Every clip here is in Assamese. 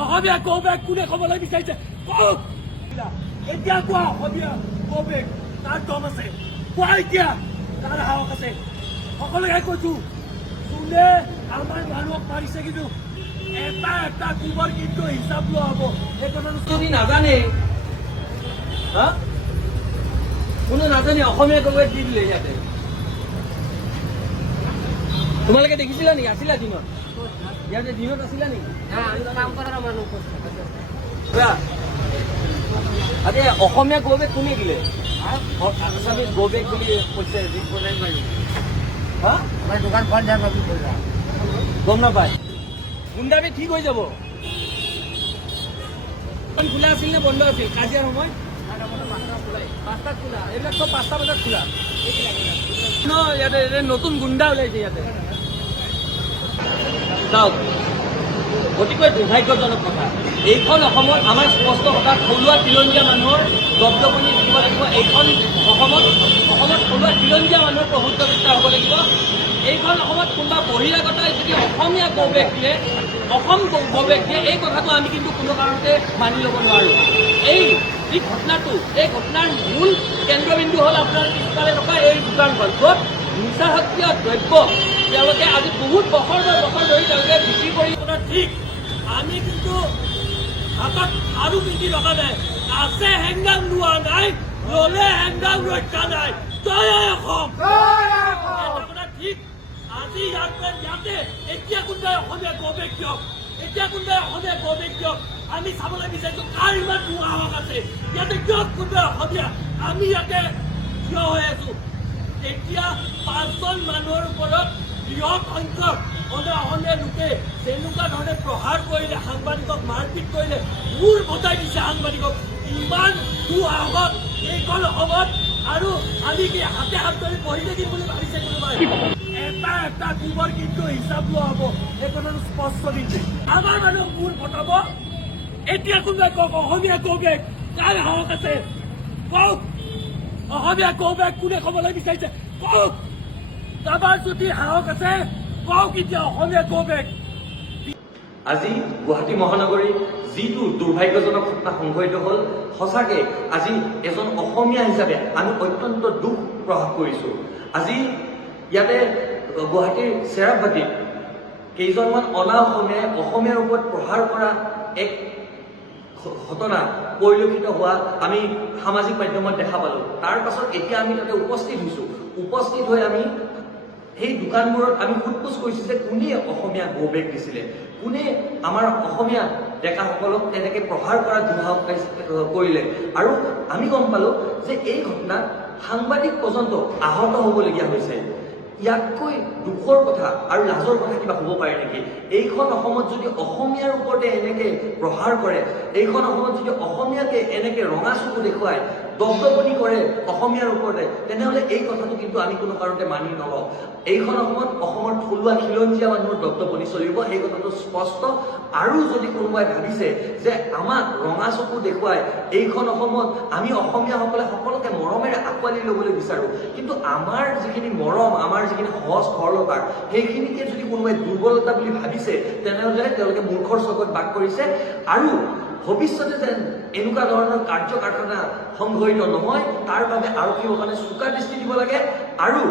অসমীয়া গো বেক কোনে ক'বলৈ বিচাৰিছে কওক এতিয়া কোৱা অসমীয়া গো বেক তাৰ দম আছে কোৱা এতিয়া তাৰ সাহস আছে সকলোকে কৈছো কোনে আমাৰ মানুহক মাৰিছে কিন্তু এটা এটা কোবৰ কিন্তু হিচাপ লোৱা হ'ব এই কথাটো যদি নাজানে হা কোনো নাজানে অসমীয়া গো বেক দি দিলে ইয়াতে তোমালোকে দেখিছিলা নেকি আছিলা দিনত ইয়াতে দিনত আছিলা নেকি কাম কৰাৰ মানুহ আজি অসমীয়া গো বেক কোনে দিলে আছামিজ গো বেক বুলি কৈছে হা আমাৰ দোকান বন্ধ যাব গম নাপায় গুণ্ডাবি ঠিক হৈ যাব খোলা আছিল নে বন্ধ আছিল কাজিয়াৰ সময় 5টাত খোলা এইবিলাক চব 5টা বজাত খোলা ইয়াতে নতুন গুণ্ডা ওলাইছে ইয়াতে চাওক গতিকে দুৰ্ভাগ্যজনক কথা এইখন অসমত আমাৰ স্পষ্ট কথা থলুৱা তিলঞ্জীয়া মানুহৰ দপদপনি থাকিব লাগিব এইখন অসমত থলুৱা তিলঞ্জীয়া মানুহৰ প্ৰভুত্ব বিস্তাৰ হ'ব লাগিব এইখন অসমত কোনোবা বহিৰাগতাই যদি অসমীয়া গো বেক দিয়ে অসম গো বেক দিয়ে এই কথাটো আমি কিন্তু কোনো কাৰণতে মানি ল'ব নোৱাৰোঁ এই যি ঘটনাটো এই ঘটনাৰ মূল কেন্দ্ৰবিন্দু হ'ল আপোনাৰ পিছফালে থকা এই দোকানখন য'ত নিচাসক্ৰিয় দ্ৰব্য তেওঁলোকে আজি বহুত বছৰ ধৰি তেওঁলোকে বিক্ৰী কৰি ঠিক আমি কিন্তু হাতত আৰু পিন্ধি ৰখা নাই আছে হেংগাম লোৱা নাই ল'লে হেংগাম ৰক্ষা নাই জয় অসম ঠিক আজি ইয়াতে এতিয়া কোনোবাই অসমীয়া গো বেক দিয়ক এতিয়া কোনোবাই অসমীয়া গো বেক দিয়ক আমি চাবলৈ বিচাৰিছো কাৰ ইমান দুঃসাহস আছে ইয়াতে দিয়ক কোনোবাই অসমীয়া আমি ইয়াতে থিয় হৈ আছো এতিয়া 5জন মানুহৰ ওপৰত বৃহৎ সংখ্যক অসমীয়া লোকে তেনেকুৱা ধৰণে প্ৰহাৰ কৰিলে সাংবাদিকক মাৰপিট কৰিলে মূৰ বজাই দিছে সাংবাদিকক ইমান দুঃসাহস এইখন অসমত আৰু আমি কি হাতে হাত ধৰি বহি থাকিম বুলি ভাবিছে কোনোবাই এটা এটা কোবৰ কিন্তু হিচাপ লোৱা হ'ব এই কথাটো স্পষ্ট দিছে আমাৰ মানুহ মূৰ ফটাব এতিয়া কোনোবাই কওক অসমীয়া গো বেক কাৰ সাহস আছে কওক অসমীয়া গো বেক কোনে ক'বলৈ বিচাৰিছে কওক কাৰোবাৰ যদি সাহস আছে কওক এতিয়া অসমীয়া গো বেক আজি গুৱাহাটী মহানগৰীত যিটো দুৰ্ভাগ্যজনক ঘটনা সংঘটিত হ'ল সঁচাকৈ আজি এজন অসমীয়া হিচাপে আমি অত্যন্ত দুখ প্ৰকাশ কৰিছোঁ আজি ইয়াতে গুৱাহাটীৰ চেৰাপবাটীত কেইজনমান অনা অসমীয়াই অসমীয়াৰ ওপৰত প্ৰহাৰ কৰা এক ঘটনা পৰিলক্ষিত হোৱা আমি সামাজিক মাধ্যমত দেখা পালোঁ তাৰ পাছত এতিয়া আমি তাতে উপস্থিত হৈছোঁ উপস্থিত হৈ আমি সেই দোকানবোৰত আমি সোধপোছ কৰিছোঁ যে কোনে অসমীয়া গো বেক দিছিলে কোনে আমাৰ অসমীয়া ডেকাসকলক তেনেকৈ প্ৰহাৰ কৰা দুঃসাহস কৰিলে আৰু আমি গম পালোঁ যে এই ঘটনাত সাংবাদিক পৰ্যন্ত আহত হ'বলগীয়া হৈছে ইয়াতকৈ দুখৰ কথা আৰু লাজৰ কথা কিবা হ'ব পাৰে নেকি এইখন অসমত যদি অসমীয়াৰ ওপৰতে এনেকৈ প্ৰহাৰ কৰে এইখন অসমত যদি অসমীয়াকে এনেকৈ ৰঙা চকু দেখুৱাই দপদপনি কৰে অসমীয়াৰ ওপৰতে তেনেহ'লে এই কথাটো কিন্তু আমি কোনো কাৰণতে মানি নলওঁ এইখন অসমত অসমৰ থলুৱা খিলঞ্জীয়া মানুহৰ দপদপনি চলিব সেই কথাটো স্পষ্ট আৰু যদি কোনোবাই ভাবিছে যে আমাক ৰঙা চকু দেখুৱাই এইখন অসমত আমি অসমীয়াসকলে সকলোকে মৰমেৰে আঁকোৱালি ল'বলৈ বিচাৰোঁ কিন্তু আমাৰ যিখিনি মৰম আমাৰ যিখিনি সহজ সৰলতা সেইখিনিকে যদি কোনোবাই দুৰ্বলতা বুলি ভাবিছে তেনেহ'লে তেওঁলোকে মূৰ্খৰ চকুত বাস কৰিছে আৰু ভৱিষ্যতে যেন এনেকুৱা ধৰণৰ কাৰ্যকাৰখানা সংঘটিত নহয় তাৰ বাবে আৰক্ষীসকলে চোকা দৃষ্টি দিব লাগে আৰু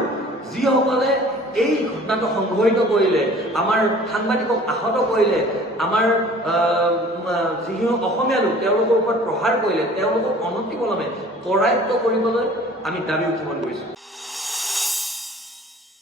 যিসকলে এই ঘটনাটো সংঘটিত কৰিলে আমাৰ সাংবাদিকক আহত কৰিলে আমাৰ যিখিনি অসমীয়া লোক তেওঁলোকৰ ওপৰত প্ৰহাৰ কৰিলে তেওঁলোকক অনতিপলমে কৰায়ত্ব কৰিবলৈ আমি দাবী উত্থাপন কৰিছোঁ।